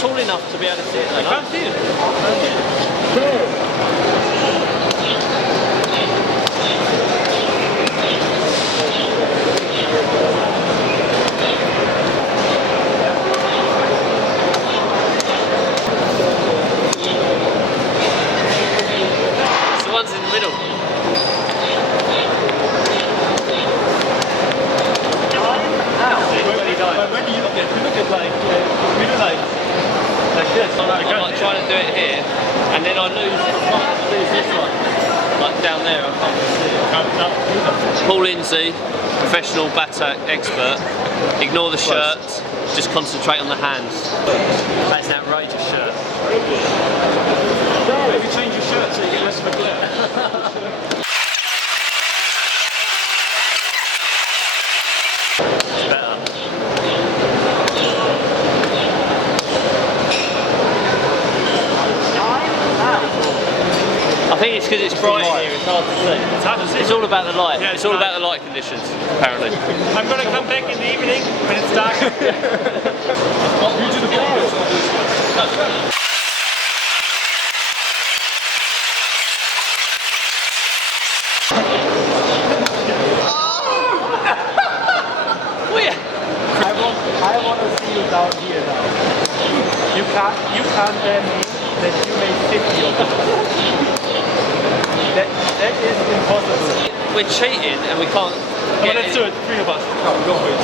tall enough to be able to see it though. I can't see it. It's the ones in the middle. When you look at like middle like this. I'm like trying to do it here, and then I lose this one. Like down there, I can't see it. Paul Lindsay, professional Batak expert. Ignore the shirt, just concentrate on the hands. That's an outrageous shirt. Maybe change your shirt so you get less of a glare. It's better. I think it's because it's bright here, it's hard to see. It's hard to see. It's all about the light. Yeah, it's all about the light conditions, apparently. I'm going to come back in the evening when it's dark. You to the bar. I want to see you down here now. You can't tell me that you made 50 of them. That is impossible. We're cheating and we can't get Let's do it, 3 of us. Come, go for it.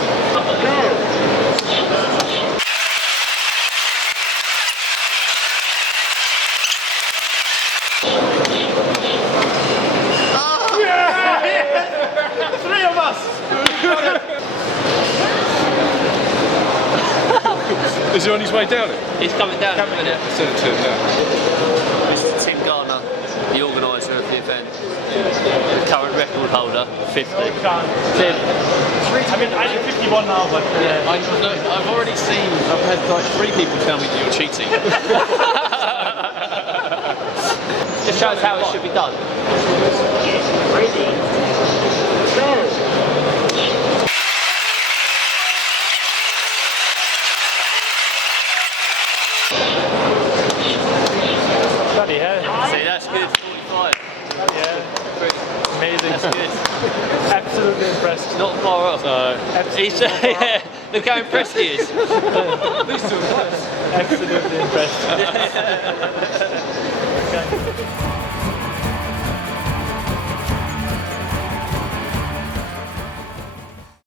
Yeah! 3 of us! Is he on his way down it? He's coming down in a minute. Send it to him now. Mr. Tim Garner, the organiser of the event, the current record holder, 50. Tim. I mean, I did 51 now, but... I've already seen, I've had like 3 people tell me that you're cheating. Just shows how it should be done. Ready? Go! Bloody hell. See, that's good, 45. Yeah. Amazing. That's good. Absolutely impressed. Not far off. He's, yeah, look how impressed he is. Absolutely impressed.